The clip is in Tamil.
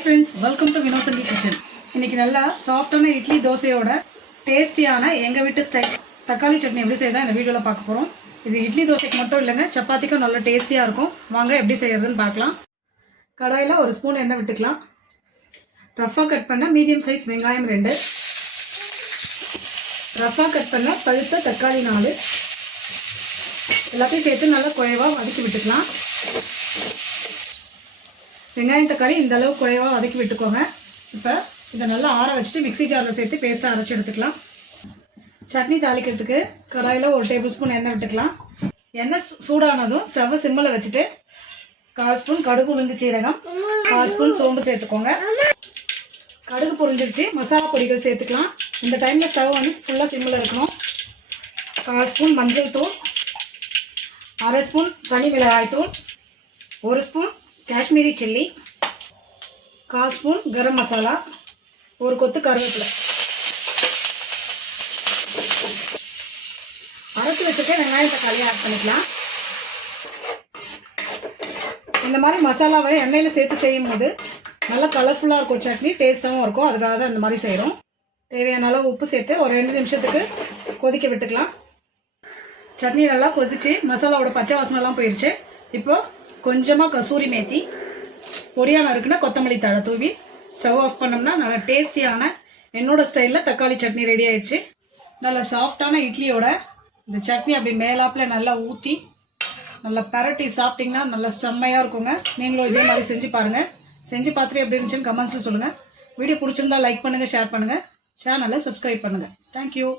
Hi friends, welcome to Vinosandhi kitchen. இன்றைக்கி நல்லா சாஃப்டான இட்லி தோசையோட டேஸ்டியான எங்கள் வீட்டு ஸ்டைல் தக்காளி சட்னி எப்படி செய்யறதா இந்த வீடியோவில் பார்க்க போகிறோம். இது இட்லி தோசைக்கு மட்டும் இல்லைங்க, சப்பாத்திக்கும் நல்லா டேஸ்டியாக இருக்கும். வாங்க எப்படி செய்யறதுன்னு பார்க்கலாம். கடாயில் ஒரு ஸ்பூன் எண்ணெய் விட்டுக்கலாம். ரஃபாக கட் பண்ண மீடியம் சைஸ் வெங்காயம் 2, ரஃபாக கட் பண்ண பழுத்த தக்காளி 4, எல்லாத்தையும் சேர்த்து நல்லா குழைவாக வதக்கி விட்டுக்கலாம். வெங்காயம் தக்காளி இந்த அளவு குழைவாக வதக்கி விட்டுக்கோங்க. இப்போ இதை நல்லா ஆற வச்சுட்டு மிக்ஸி ஜாரில் சேர்த்து பேஸ்ட்டாக அரைச்சி எடுத்துக்கலாம். சட்னி தாளிக்கிறதுக்கு கடாயில் ஒரு டேபிள் ஸ்பூன் எண்ணெய் விட்டுக்கலாம். எண்ணெய் சூடானதும் ஸ்டவ்வை சிம்மில் வச்சுட்டு 1/4 ஸ்பூன் கடுகு, உளுந்து, சீரகம், 1/4 ஸ்பூன் சோம்பு சேர்த்துக்கோங்க. கடுகு பொரிஞ்சிருச்சு, மசாலா பொடிகள் சேர்த்துக்கலாம். இந்த டைமில் ஸ்டவ் வந்து ஃபுல்லாக சிம்மில் இருக்கணும். 1/4 ஸ்பூன் மஞ்சள் தூள், 1/2 ஸ்பூன் தனி மிளகாய் தூள், 1 spoon Kashmiri chilli, 1/4 spoon garam masala, 1 கொத்து கருவேப்பிலை, அரைச்சி வச்சுட்டு வெங்காயம் தக்காளி ஆட் பண்ணிக்கலாம். இந்த மாதிரி மசாலாவை எண்ணெயில் சேர்த்து செய்யும் போது நல்லா கலர்ஃபுல்லாக இருக்கும், சட்னி டேஸ்ட்டாகவும் இருக்கும். அதுக்காக தான் இந்த மாதிரி செய்கிறோம். தேவையான அளவு உப்பு சேர்த்து ஒரு 2 நிமிஷத்துக்கு கொதிக்க விட்டுக்கலாம். சட்னி நல்லா கொதிச்சு மசாலாவோட பச்சை வாசனைலாம் போயிடுச்சு. இப்போது கொஞ்சமாக கசூரி மேத்தி, பொடியாக நறுக்குன்னா கொத்தமல்லி தழை தூவி ஸ்டவ் ஆஃப் பண்ணோம்னா நல்லா டேஸ்டியான என்னோடய ஸ்டைலில் தக்காளி சட்னி ரெடி ஆயிடுச்சு. நல்லா சாஃப்டான இட்லியோட இந்த சட்னி அப்படி மேலாப்பில் நல்லா ஊற்றி நல்லா பரட்டி சாப்பிட்டிங்கன்னா நல்லா செம்மையாக இருக்குங்க. நீங்களும் இதே மாதிரி செஞ்சு பாருங்கள். செஞ்சு பார்த்துட்டு எப்படி இருந்துச்சுன்னு கமெண்ட்ஸில் சொல்லுங்கள். வீடியோ பிடிச்சிருந்தா லைக் பண்ணுங்கள், ஷேர் பண்ணுங்கள், சேனலை சப்ஸ்கிரைப் பண்ணுங்கள். தேங்க்யூ.